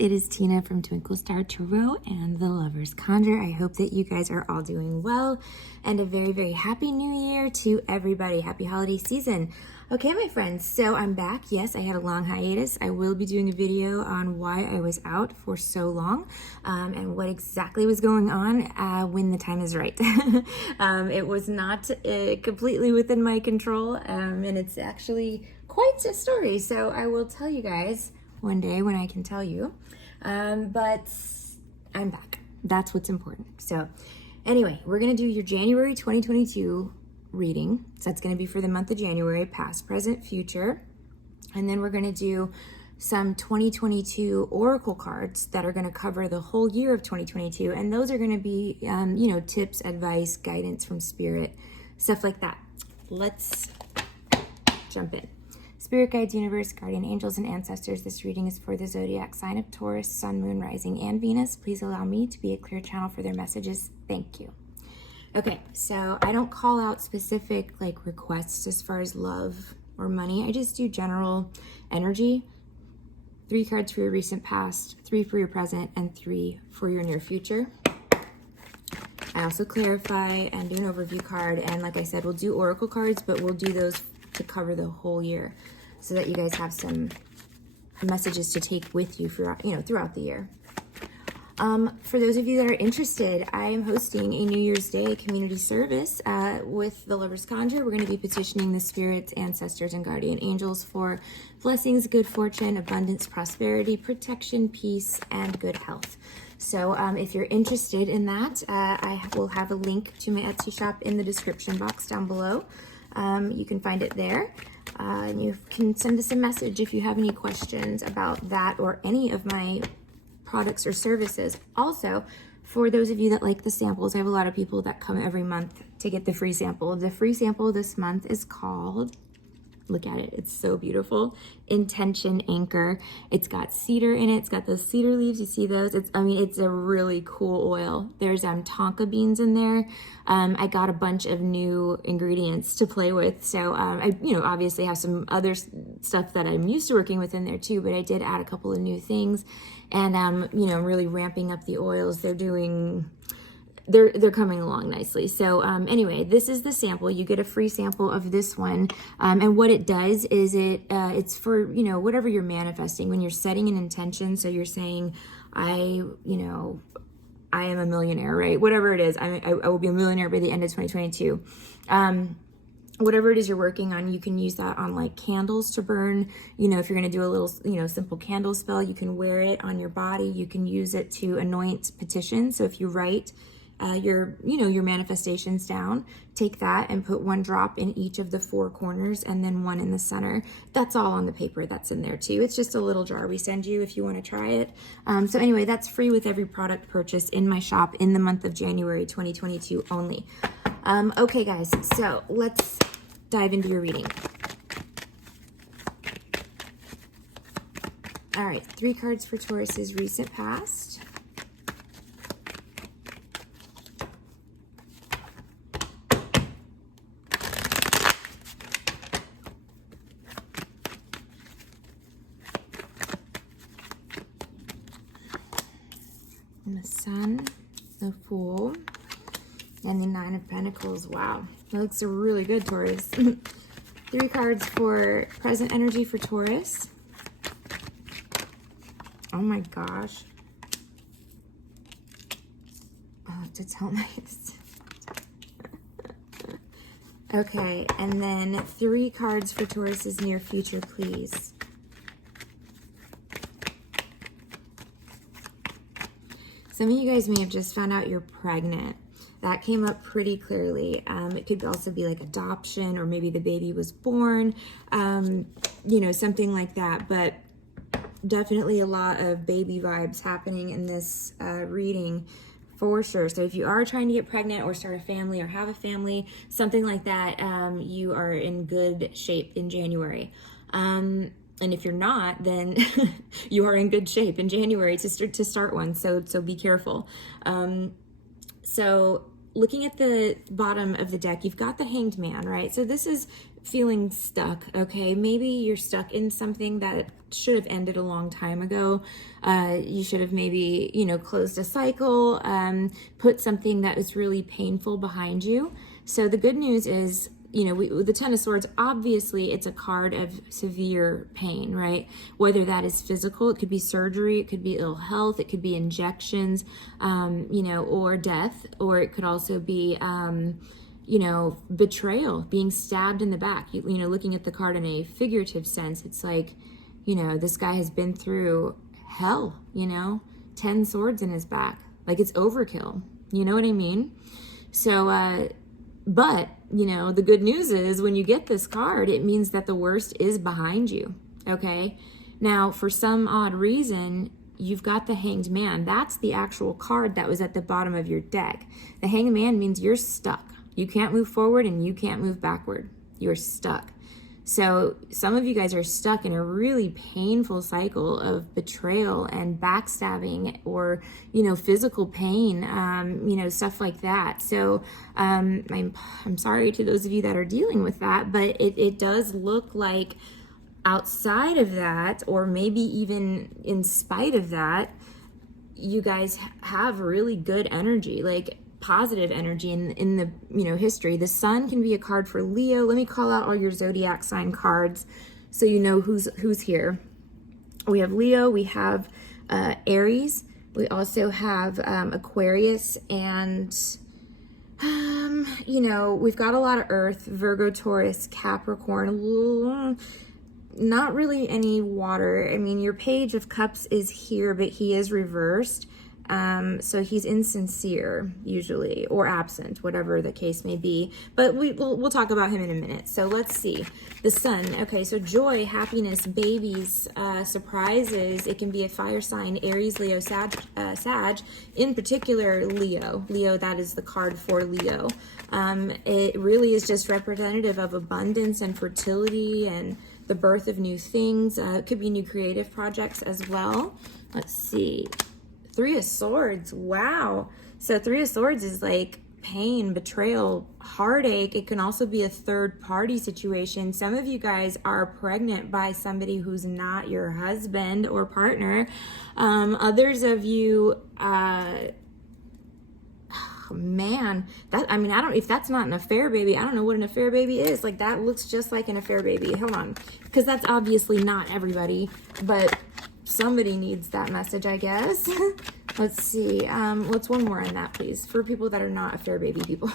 it is Tina from Twinklestartarot and the Lover's Conjure. I hope that you guys are all doing well, and a very, very happy new year to everybody. Happy holiday season. Okay, my friends, so I'm back. Yes, I had a long hiatus. I will be doing a video on why I was out for so long and what exactly was going on when the time is right. It was not completely within my control, and it's actually quite a story. So I will tell you guys one day when I can tell you, but I'm back. That's what's important. So anyway, we're gonna do your January 2022 reading. So that's gonna be for the month of January, past, present, future. And then we're gonna do some 2022 oracle cards that are gonna cover the whole year of 2022. And those are gonna be, tips, advice, guidance from spirit, stuff like that. Let's jump in. Spirit guides, universe, guardian angels, and ancestors. This reading is for the zodiac sign of Taurus, Sun, Moon, Rising, and Venus. Please allow me to be a clear channel for their messages. Thank you. Okay, so I don't call out specific requests as far as love or money. I just do general energy. 3 cards for your recent past, 3 for your present, and 3 for your near future. I also clarify and do an overview card. And like I said, we'll do oracle cards, but we'll do those to cover the whole year, so that you guys have some messages to take with you throughout the year. For those of you that are interested, I am hosting a New Year's Day community service with the Lover's Conjure. We're going to be petitioning the spirits, ancestors, and guardian angels for blessings, good fortune, abundance, prosperity, protection, peace, and good health. So if you're interested in that, I will have a link to my Etsy shop in the description box down below. You can find it there. And you can send us a message if you have any questions about that or any of my products or services. Also, for those of you that like the samples, I have a lot of people that come every month to get the free sample. The free sample this month is called, look at it, it's so beautiful, Intention Anchor. It's got cedar in it. It's got those cedar leaves. You see those? It's a really cool oil. There's tonka beans in there. I got a bunch of new ingredients to play with. So I obviously have some other stuff that I'm used to working with in there too, but I did add a couple of new things, and really ramping up the oils. They're coming along nicely. So anyway, this is the sample. You get a free sample of this one. And what it does is it's for, whatever you're manifesting when you're setting an intention. So you're saying, I am a millionaire, right? Whatever it is, I will be a millionaire by the end of 2022. Whatever it is you're working on, you can use that on candles to burn. If you're going to do a little, simple candle spell, you can wear it on your body. You can use it to anoint petitions. So if you write your manifestations down, take that and put 1 drop in each of the 4 corners and then 1 in the center. That's all on the paper that's in there too. It's just a little jar we send you if you want to try it. So anyway, that's free with every product purchase in my shop in the month of January 2022 only. Okay guys, so let's dive into your reading. All right, 3 cards for Taurus's recent past. And the Sun, the Fool, and the 9 of Pentacles. Wow, that looks really good, Taurus. 3 cards for present energy for Taurus. Oh my gosh. I'll have to tell my... Okay, and then 3 cards for Taurus's near future, please. Some of you guys may have just found out you're pregnant. That came up pretty clearly. It could also be adoption, or maybe the baby was born, something like that. But definitely a lot of baby vibes happening in this reading for sure. So if you are trying to get pregnant or start a family or have a family, something like that, you are in good shape in January. And if you're not, then you are in good shape in January to start one. So be careful. So looking at the bottom of the deck, you've got the Hanged Man, right? So this is feeling stuck, okay? Maybe you're stuck in something that should have ended a long time ago. You should have maybe, you know, closed a cycle, put something that was really painful behind you. So the good news is, you know, the Ten of Swords, obviously it's a card of severe pain, right? Whether that is physical, it could be surgery, it could be ill health, it could be injections, you know, or death, or it could also be, you know, betrayal, being stabbed in the back. You know, looking at the card in a figurative sense, it's like, you know, this guy has been through hell, you know, 10 swords in his back. Like, it's overkill. You know what I mean? So, but, you know, the good news is when you get this card, it means that the worst is behind you, okay? Now, for some odd reason, you've got the Hanged Man. That's the actual card that was at the bottom of your deck. The Hanged Man means you're stuck. You can't move forward and you can't move backward. You're stuck. So some of you guys are stuck in a really painful cycle of betrayal and backstabbing, or, you know, physical pain, you know, stuff like that. So I'm sorry to those of you that are dealing with that, but it does look like outside of that, or maybe even in spite of that, you guys have really good energy, like positive energy in the, you know, history. The Sun can be a card for Leo. Let me call out all your zodiac sign cards so you know who's here. We have Leo, we have Aries, we also have Aquarius, and you know, we've got a lot of Earth, Virgo, Taurus, Capricorn, not really any water. I mean, your Page of Cups is here, but he is reversed. So he's insincere usually, or absent, whatever the case may be. But we'll talk about him in a minute. So let's see. The Sun. Okay, so joy, happiness, babies, surprises. It can be a fire sign, Aries, Leo, Sag. In particular, Leo. Leo, that is the card for Leo. It really is just representative of abundance and fertility and the birth of new things. It could be new creative projects as well. Let's see. Three of Swords. Wow. So Three of Swords is like pain, betrayal, heartache. It can also be a third party situation. Some of you guys are pregnant by somebody who's not your husband or partner. Others of you, man, that, I mean, I don't, if that's not an affair baby, I don't know what an affair baby is. Like, that looks just like an affair baby. Hold on, because that's obviously not everybody, but somebody needs that message, I guess. Let's see. What's one more on that, please, for people that are not affair baby people?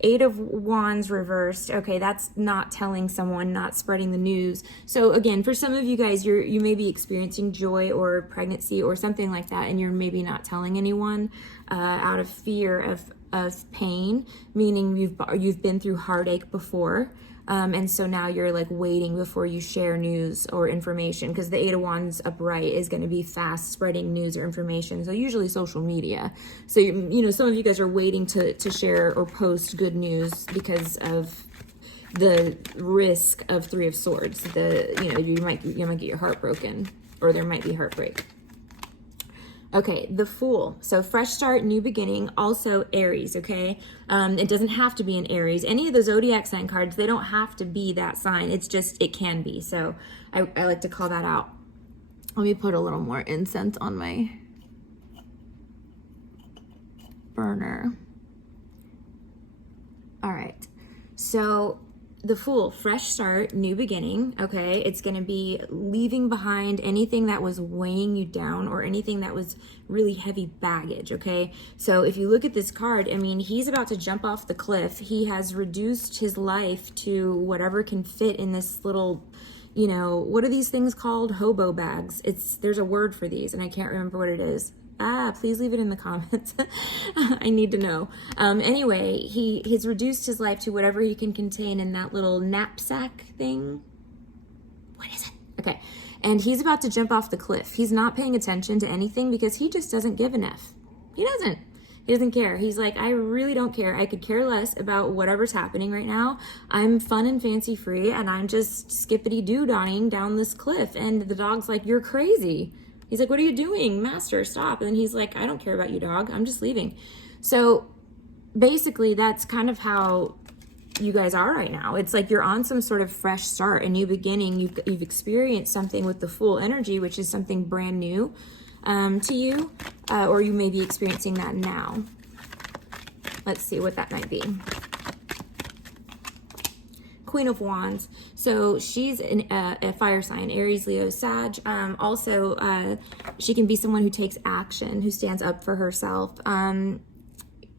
Eight of Wands reversed. Okay, that's not telling someone, not spreading the news. So again, for some of you guys, you may be experiencing joy or pregnancy or something like that, and you're maybe not telling anyone out of fear of pain, meaning you've been through heartache before. And so now you're like waiting before you share news or information, because the Eight of Wands upright is going to be fast spreading news or information. So usually social media. So, you know, some of you guys are waiting to share or post good news because of the risk of Three of Swords. You know, you might get your heart broken, or there might be heartbreak. Okay, the Fool. So fresh start, new beginning, also Aries, okay? It doesn't have to be an Aries. Any of the zodiac sign cards, they don't have to be that sign. It's just, it can be. So I like to call that out. Let me put a little more incense on my burner. All right, so the Fool, fresh start, new beginning, okay? It's going to be leaving behind anything that was weighing you down or anything that was really heavy baggage, okay? So if you look at this card, I mean, he's about to jump off the cliff. He has reduced his life to whatever can fit in this little, you know, what are these things called? Hobo bags. There's a word for these, and I can't remember what it is. Please leave it in the comments. I need to know. Anyway, he's reduced his life to whatever he can contain in that little knapsack thing. What is it? Okay. And he's about to jump off the cliff. He's not paying attention to anything because he just doesn't give an F. He doesn't care. He's like, I really don't care. I could care less about whatever's happening right now. I'm fun and fancy free, and I'm just skippity-doo-donning down this cliff. And the dog's like, you're crazy. He's like, what are you doing? Master, stop. And then he's like, I don't care about you, dog. I'm just leaving. So basically, that's kind of how you guys are right now. It's like you're on some sort of fresh start, a new beginning. You've experienced something with the Fool energy, which is something brand new to you, or you may be experiencing that now. Let's see what that might be. Queen of Wands. So she's a fire sign, Aries, Leo, Sag. Also, she can be someone who takes action, who stands up for herself.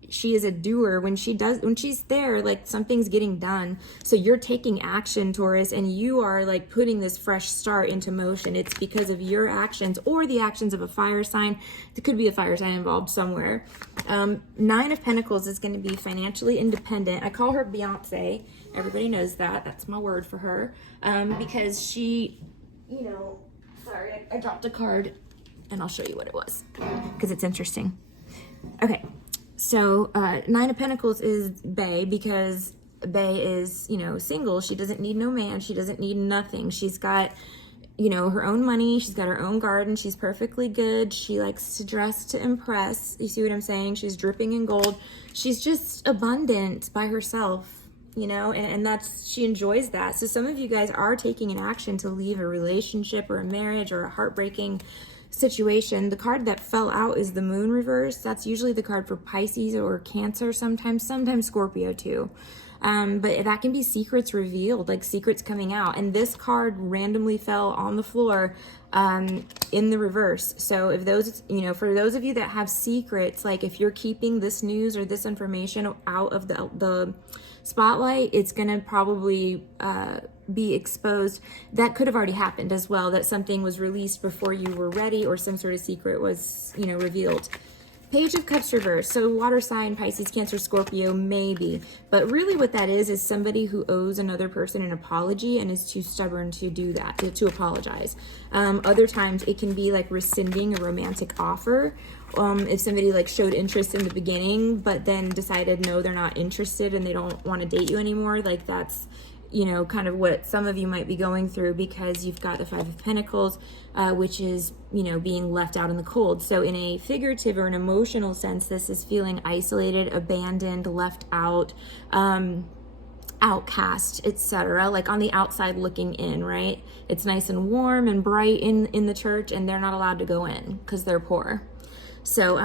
She is a doer. When she's there, like something's getting done. So you're taking action, Taurus, and you are like putting this fresh start into motion. It's because of your actions or the actions of a fire sign. There could be a fire sign involved somewhere. 9 of Pentacles is going to be financially independent. I call her Beyonce. Everybody knows that. That's my word for her. Because she, you know, sorry, I dropped a card and I'll show you what it was because it's interesting. Okay. So 9 of Pentacles is Bae, because Bae is, you know, single. She doesn't need no man. She doesn't need nothing. She's got, you know, her own money. She's got her own garden. She's perfectly good. She likes to dress to impress. You see what I'm saying? She's dripping in gold. She's just abundant by herself, you know, and that's, she enjoys that. So some of you guys are taking an action to leave a relationship or a marriage or a heartbreaking situation. The card that fell out is the Moon reverse. That's usually the card for Pisces or Cancer, sometimes Scorpio too. But that can be secrets revealed, like secrets coming out. And this card randomly fell on the floor in the reverse. So if those, you know, for those of you that have secrets, like if you're keeping this news or this information out of the spotlight, it's gonna probably be exposed. That could have already happened as well, that something was released before you were ready or some sort of secret was, you know, revealed. Page of Cups reverse. So water sign, Pisces, Cancer, Scorpio, maybe. But really what that is somebody who owes another person an apology and is too stubborn to do that, to apologize. Other times it can be like rescinding a romantic offer. If somebody like showed interest in the beginning, but then decided, no, they're not interested and they don't want to date you anymore. Like that's, you know, kind of what some of you might be going through, because you've got the 5 of Pentacles, which is, you know, being left out in the cold. So in a figurative or an emotional sense, this is feeling isolated, abandoned, left out, outcast, etc. Like on the outside looking in, right? It's nice and warm and bright in the church, and they're not allowed to go in because they're poor. So,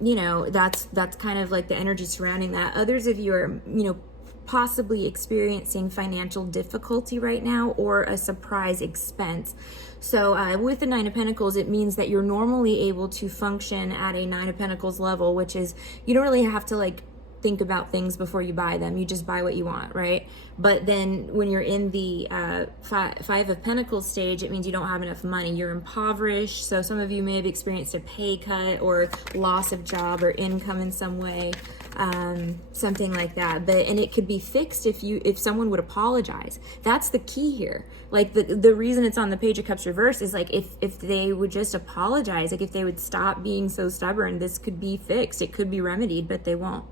you know, that's kind of like the energy surrounding that. Others of you are, you know, possibly experiencing financial difficulty right now or a surprise expense. So with the 9 of Pentacles, it means that you're normally able to function at a 9 of Pentacles level, which is you don't really have to like think about things before you buy them. You just buy what you want, right? But then when you're in the 5 of Pentacles stage, it means you don't have enough money. You're impoverished. So some of you may have experienced a pay cut or loss of job or income in some way, something like that. And it could be fixed if someone would apologize. That's the key here. Like the reason it's on the Page of Cups reverse is like if they would just apologize, like if they would stop being so stubborn, this could be fixed. It could be remedied, but they won't.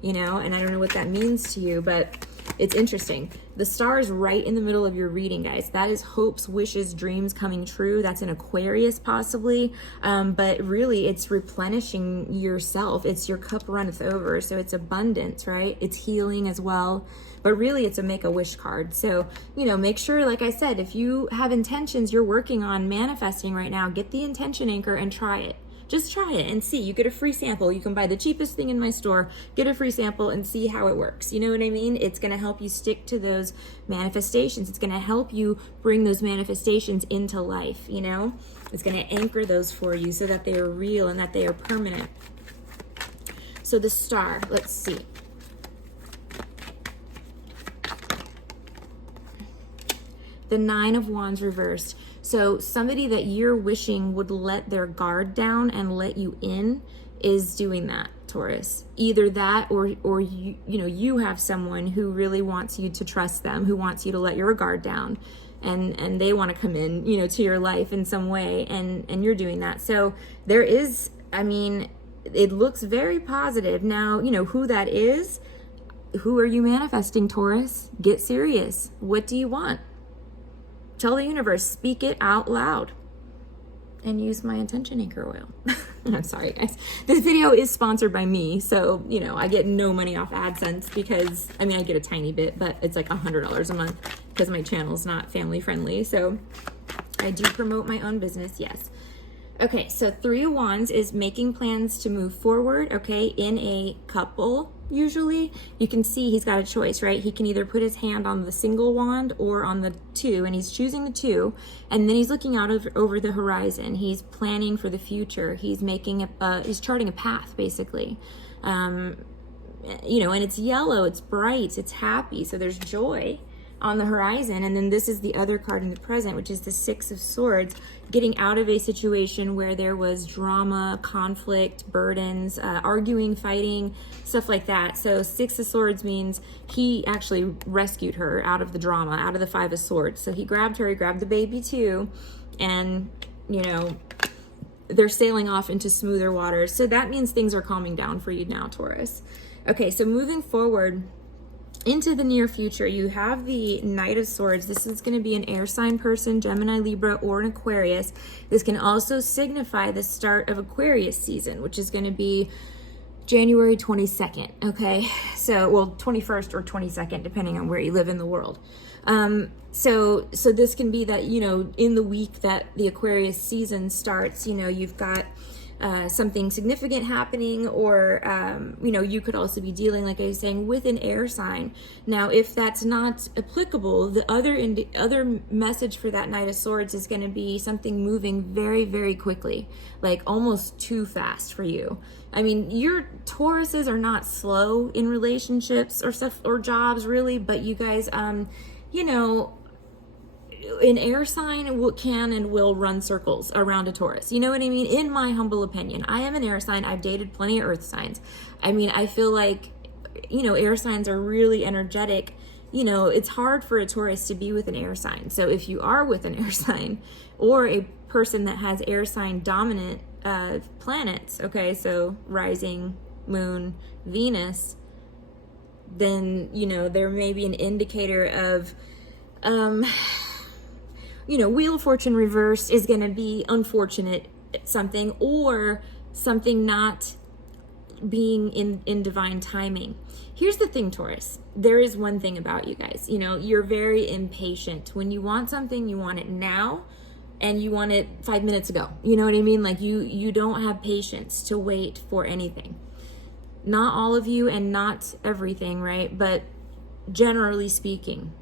You know, and I don't know what that means to you, but it's interesting. The star is right in the middle of your reading, guys. That is hopes, wishes, dreams coming true. That's an Aquarius possibly, but really it's replenishing yourself. It's your cup runneth over, so it's abundance, right? It's healing as well, but really it's a make-a-wish card. So, you know, make sure, like I said, if you have intentions you're working on manifesting right now, get the intention anchor and try it. Just try it and see. You get a free sample. You can buy the cheapest thing in my store, get a free sample and see how it works. You know what I mean? It's going to help you stick to those manifestations. It's going to help you bring those manifestations into life, you know? It's going to anchor those for you so that they are real and that they are permanent. So the star, let's see. The 9 of Wands reversed. So somebody that you're wishing would let their guard down and let you in is doing that, Taurus. Either that or you know, you have someone who really wants you to trust them, who wants you to let your guard down, and they want to come in, you know, to your life in some way, and you're doing that. So there is, I mean, it looks very positive. Now, you know, who that is, who are you manifesting, Taurus? Get serious. What do you want? Tell the universe, speak it out loud. and use my intention anchor oil. I'm sorry, guys. This video is sponsored by me, so, you know, I get no money off AdSense because, I mean, I get a tiny bit, but it's like $100 a month because my channel's not family friendly. So I do promote my own business, yes. Okay, so Three of Wands is making plans to move forward, okay, in a couple, usually. You can see he's got a choice, right? He can either put his hand on the single wand or on the two, and he's choosing the two, and then he's looking out over the horizon. He's planning for the future. He's making he's charting a path, basically. You know, and it's yellow, it's bright, it's happy, so there's joy on the horizon. And then this is the other card in the present, which is the Six of Swords, getting out of a situation where there was drama, conflict, burdens, arguing, fighting, stuff like that. So Six of Swords means he actually rescued her out of the drama, out of the Five of Swords. So he grabbed her, he grabbed the baby too, and, you know, they're sailing off into smoother waters. So that means things are calming down for you now, Taurus. Okay, so moving forward into the near future, you have the Knight of Swords. This is going to be an air sign person, Gemini, Libra, or an Aquarius. This can also signify the start of Aquarius season, which is going to be January 22nd, okay? So, well, 21st or 22nd, depending on where you live in the world. So this can be that, you know, in the week that the Aquarius season starts, you know, you've got something significant happening, or, you know, you could also be dealing, like I was saying, with an air sign. Now, if that's not applicable, the other message for that Knight of Swords is going to be something moving very, very quickly, like almost too fast for you. I mean, your Tauruses are not slow in relationships or stuff or jobs, really, but you guys, you know, an air sign can and will run circles around a Taurus. You know what I mean? In my humble opinion, I am an air sign. I've dated plenty of earth signs. I mean, I feel like, you know, air signs are really energetic. You know, it's hard for a Taurus to be with an air sign. So if you are with an air sign or a person that has air sign dominant planets, okay, so rising, moon, Venus, then, you know, there may be an indicator of, you know, Wheel of Fortune reversed is going to be unfortunate something, or something not being in divine timing. Here's the thing, Taurus. There is one thing about you guys. You know, you're very impatient. When you want something, you want it now, and you want it 5 minutes ago. You know what I mean? Like you don't have patience to wait for anything. Not all of you and not everything, right? But generally speaking,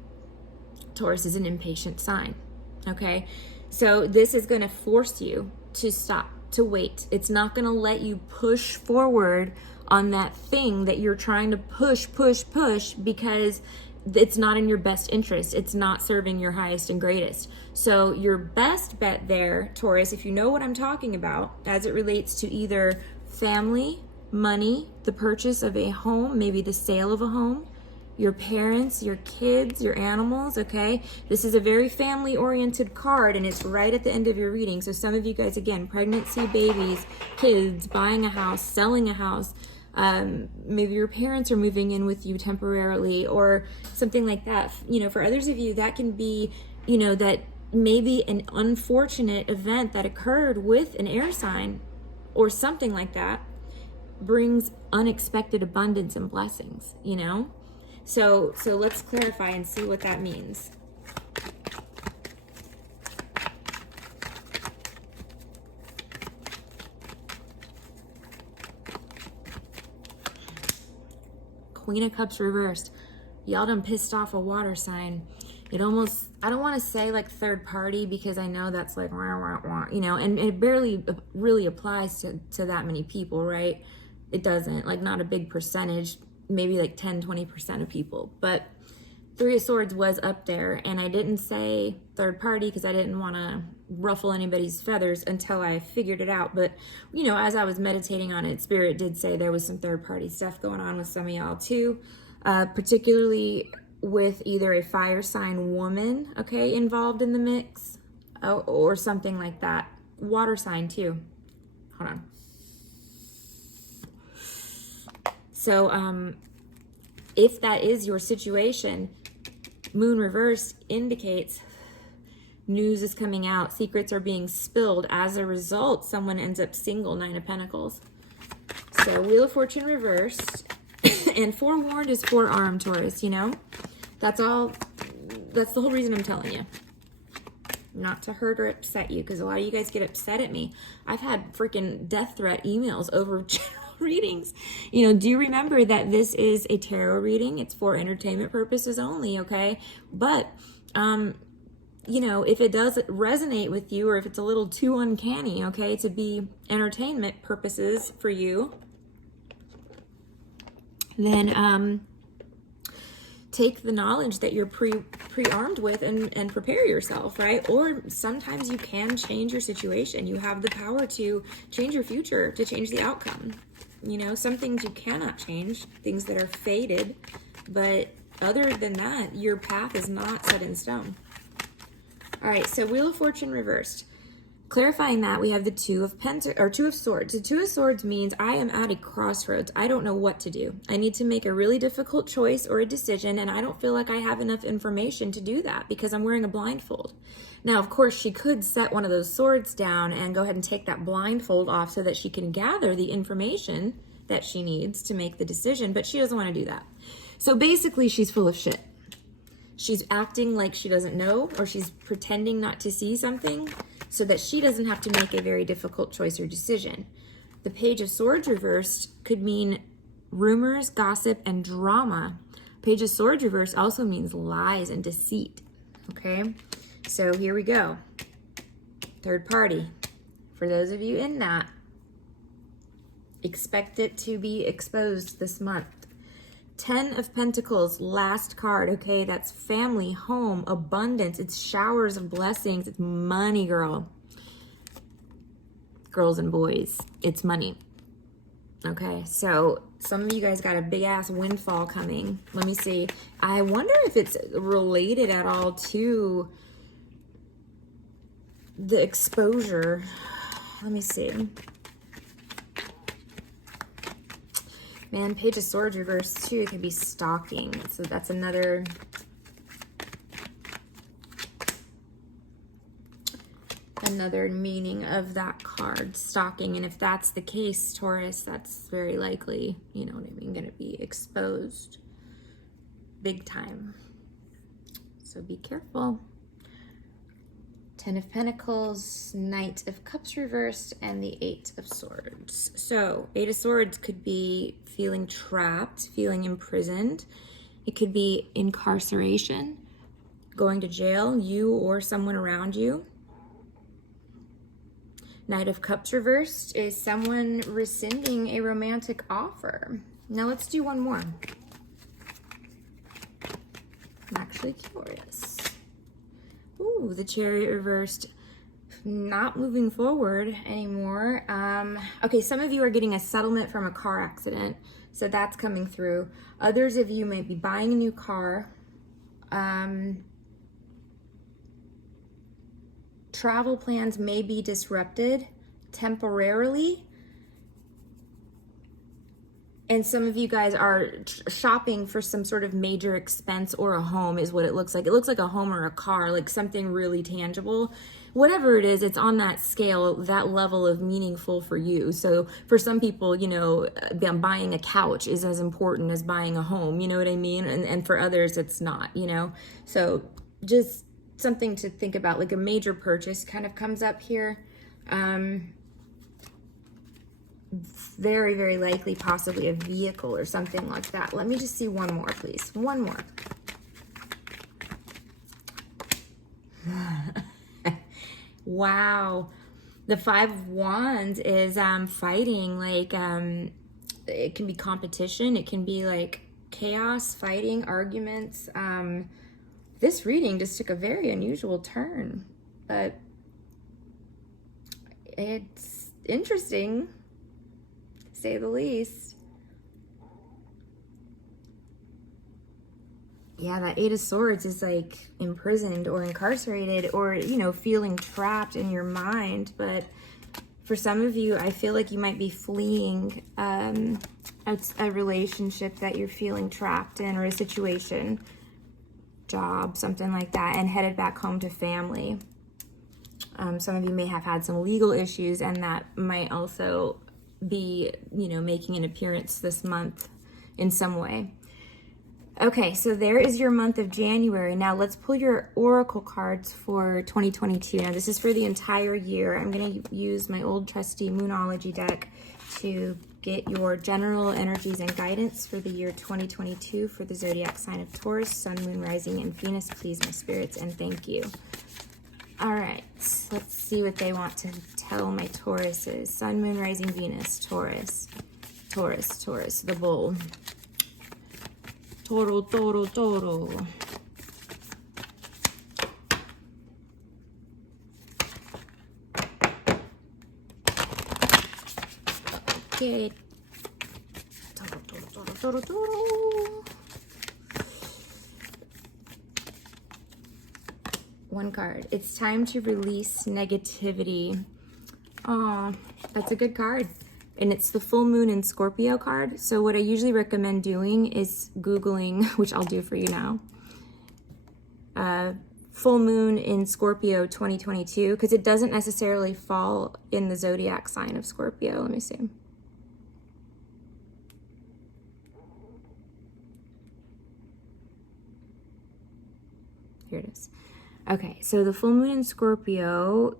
Taurus is an impatient sign. Okay, so this is going to force you to stop, to wait. It's not going to let you push forward on that thing that you're trying to push, because it's not in your best interest. It's not serving your highest and greatest. So your best bet there, Taurus, if you know what I'm talking about, as it relates to either family, money, the purchase of a home, maybe the sale of a home, your parents, your kids, your animals, okay? This is a very family-oriented card, and it's right at the end of your reading. So some of you guys, again, pregnancy, babies, kids, buying a house, selling a house, maybe your parents are moving in with you temporarily or something like that. You know, for others of you, that can be, you know, that maybe an unfortunate event that occurred with an air sign or something like that brings unexpected abundance and blessings, you know? So let's clarify and see what that means. Queen of Cups reversed. Y'all done pissed off a water sign. It almost, I don't want to say like third party, because I know that's like, you know, and it barely really applies to that many people, right? It doesn't, like not a big percentage, maybe like 10-20% of people. But Three of Swords was up there, and I didn't say third party because I didn't want to ruffle anybody's feathers until I figured it out. But, you know, as I was meditating on it, Spirit did say there was some third party stuff going on with some of y'all too, particularly with either a fire sign woman, okay, involved in the mix, or something like that. Water sign too. Hold on. So, if that is your situation, moon reverse indicates news is coming out, secrets are being spilled. As a result, someone ends up single, 9 of Pentacles. So Wheel of Fortune reversed. And forewarned is forearmed, Taurus, you know? That's all. That's the whole reason I'm telling you. Not to hurt or upset you, because a lot of you guys get upset at me. I've had freaking death threat emails over general readings. You know, do remember that this is a tarot reading. It's for entertainment purposes only, okay? But, you know, if it does resonate with you, or if it's a little too uncanny, okay, to be entertainment purposes for you, then take the knowledge that you're pre-armed with and prepare yourself, right? Or sometimes you can change your situation. You have the power to change your future, to change the outcome. You know, some things you cannot change, things that are fated, but other than that, your path is not set in stone. All right, so Wheel of Fortune reversed. Clarifying that, we have the Two of Swords. The Two of Swords means I am at a crossroads. I don't know what to do. I need to make a really difficult choice or a decision, and I don't feel like I have enough information to do that because I'm wearing a blindfold. Now, of course, she could set one of those swords down and go ahead and take that blindfold off so that she can gather the information that she needs to make the decision, but she doesn't want to do that. So basically, she's full of shit. She's acting like she doesn't know, or she's pretending not to see something so that she doesn't have to make a very difficult choice or decision. The Page of Swords reversed could mean rumors, gossip, and drama. Page of Swords reversed also means lies and deceit, okay? So here we go. Third party. For those of you in that, expect it to be exposed this month. 10 of Pentacles, last card, okay? That's family, home, abundance. It's showers of blessings. It's money, girl. Girls and boys, it's money. Okay, so some of you guys got a big-ass windfall coming. Let me see. I wonder if it's related at all to the exposure. Let me see. Man, Page of Swords reversed too. It could be stalking. So that's another meaning of that card, stalking. And if that's the case, Taurus, that's very likely, you know what I mean, going to be exposed big time. So be careful. 10 of Pentacles, Knight of Cups reversed, and the 8 of Swords. So 8 of Swords could be feeling trapped, feeling imprisoned. It could be incarceration, going to jail, you or someone around you. Knight of Cups reversed is someone rescinding a romantic offer. Now let's do one more. I'm actually curious. Ooh, the Chariot reversed, not moving forward anymore. Okay, some of you are getting a settlement from a car accident, so that's coming through. Others of you may be buying a new car. Travel plans may be disrupted temporarily. And some of you guys are shopping for some sort of major expense or a home is what it looks like. It looks like a home or a car, like something really tangible. Whatever it is, it's on that scale, that level of meaningful for you. So for some people, you know, buying a couch is as important as buying a home, you know what I mean? And for others, it's not, you know? So just something to think about, like a major purchase kind of comes up here. Very, very likely, possibly a vehicle or something like that. Let me just see one more, please. One more. Wow. The 5 of Wands is fighting, like it can be competition. It can be like chaos, fighting, arguments. This reading just took a very unusual turn, but it's interesting, to say the least. Yeah, that 8 of Swords is like imprisoned or incarcerated or, you know, feeling trapped in your mind. But for some of you, I feel like you might be fleeing a relationship that you're feeling trapped in, or a situation, job, something like that, and headed back home to family. Some of you may have had some legal issues, and that might also be, making an appearance this month in some way. Okay, so there is your month of January. Now let's pull your oracle cards for 2022. Now this is for the entire year. I'm going to use my old trusty Moonology deck to get your general energies and guidance for the year 2022 for the zodiac sign of Taurus, Sun, Moon, Rising, and Venus. Please, my spirits, and thank you. All right, let's see what they want to tell my Tauruses. Sun, Moon, Rising, Venus, Taurus. Taurus, Taurus, the bull. Toro, toro, toro. Okay. Toro, toro, toro, toro, toro. One card. It's time to release negativity. Oh, that's a good card. And it's the full moon in Scorpio card. So what I usually recommend doing is Googling, which I'll do for you now, full moon in Scorpio 2022, because it doesn't necessarily fall in the zodiac sign of Scorpio. Let me see. Here it is. Okay, so the full moon in Scorpio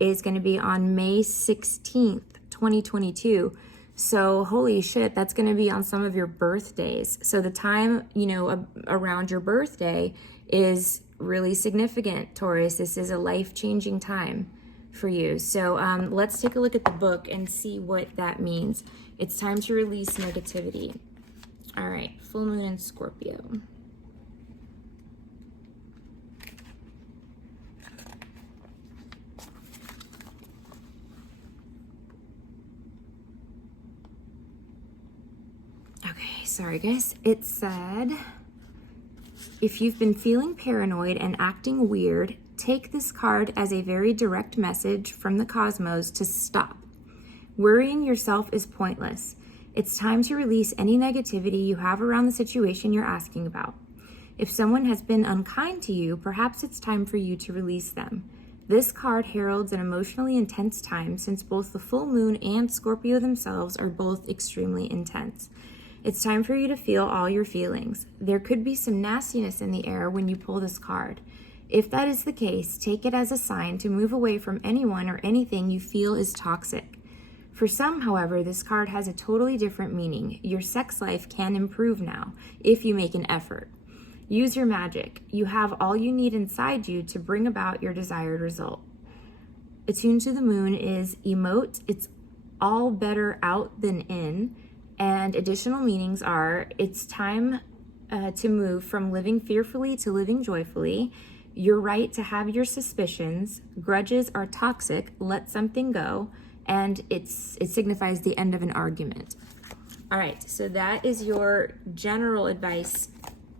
is going to be on May 16th, 2022. So holy shit, that's going to be on some of your birthdays. So the time, around your birthday is really significant, Taurus. This is a life-changing time for you. So let's take a look at the book and see what that means. It's time to release negativity. All right, full moon in Scorpio. Okay, sorry guys. It said, if you've been feeling paranoid and acting weird, take this card as a very direct message from the cosmos to stop. Worrying yourself is pointless. It's time to release any negativity you have around the situation you're asking about. If someone has been unkind to you, perhaps it's time for you to release them. This card heralds an emotionally intense time since both the full moon and Scorpio themselves are both extremely intense. It's time for you to feel all your feelings. There could be some nastiness in the air when you pull this card. If that is the case, take it as a sign to move away from anyone or anything you feel is toxic. For some, however, this card has a totally different meaning. Your sex life can improve now, if you make an effort. Use your magic. You have all you need inside you to bring about your desired result. Attuned to the moon is emote. It's all better out than in. And additional meanings are, it's time to move from living fearfully to living joyfully. You're right to have your suspicions. Grudges are toxic. Let something go. And it signifies the end of an argument. All right, so that is your general advice,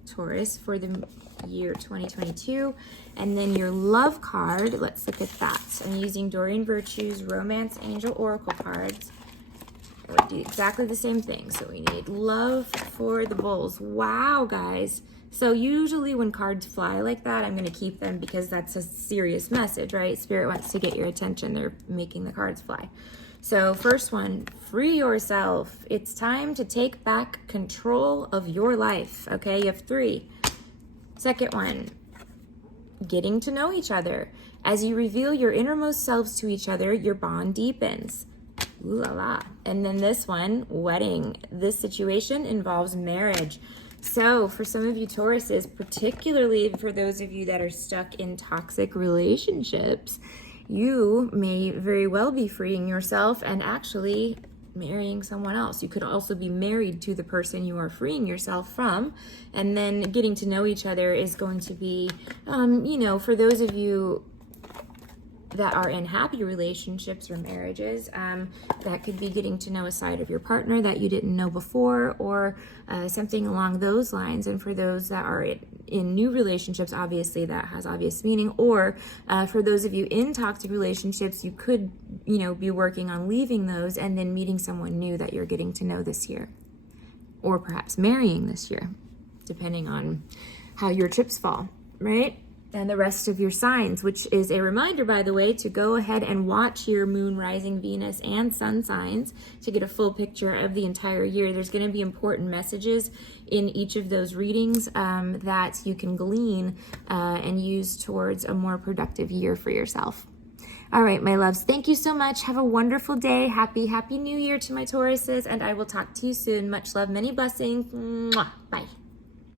Taurus, for the year 2022. And then your love card, let's look at that. I'm using Doreen Virtue's Romance Angel Oracle cards. We'll do exactly the same thing. So we need love for the bulls. Wow, guys. So usually when cards fly like that, I'm going to keep them because that's a serious message, right? Spirit wants to get your attention. They're making the cards fly. So first one, free yourself. It's time to take back control of your life. Okay, you have 3. Second one, getting to know each other. As you reveal your innermost selves to each other, your bond deepens. Ooh la la. And then this one, wedding. This situation involves marriage. So for some of you Tauruses, particularly for those of you that are stuck in toxic relationships, you may very well be freeing yourself and actually marrying someone else. You could also be married to the person you are freeing yourself from, and then getting to know each other is going to be, for those of you that are in happy relationships or marriages, that could be getting to know a side of your partner that you didn't know before, or something along those lines. And for those that are in new relationships, obviously that has obvious meaning. Or for those of you in toxic relationships, you could, be working on leaving those and then meeting someone new that you're getting to know this year, or perhaps marrying this year, depending on how your chips fall, right? and the rest of your signs, which is a reminder, by the way, to go ahead and watch your moon, rising, Venus, and sun signs to get a full picture of the entire year. There's going to be important messages in each of those readings that you can glean and use towards a more productive year for yourself. All right, my loves, thank you so much. Have a wonderful day. Happy New Year to my Tauruses, and I will talk to you soon. Much love, many blessings. Mwah. Bye.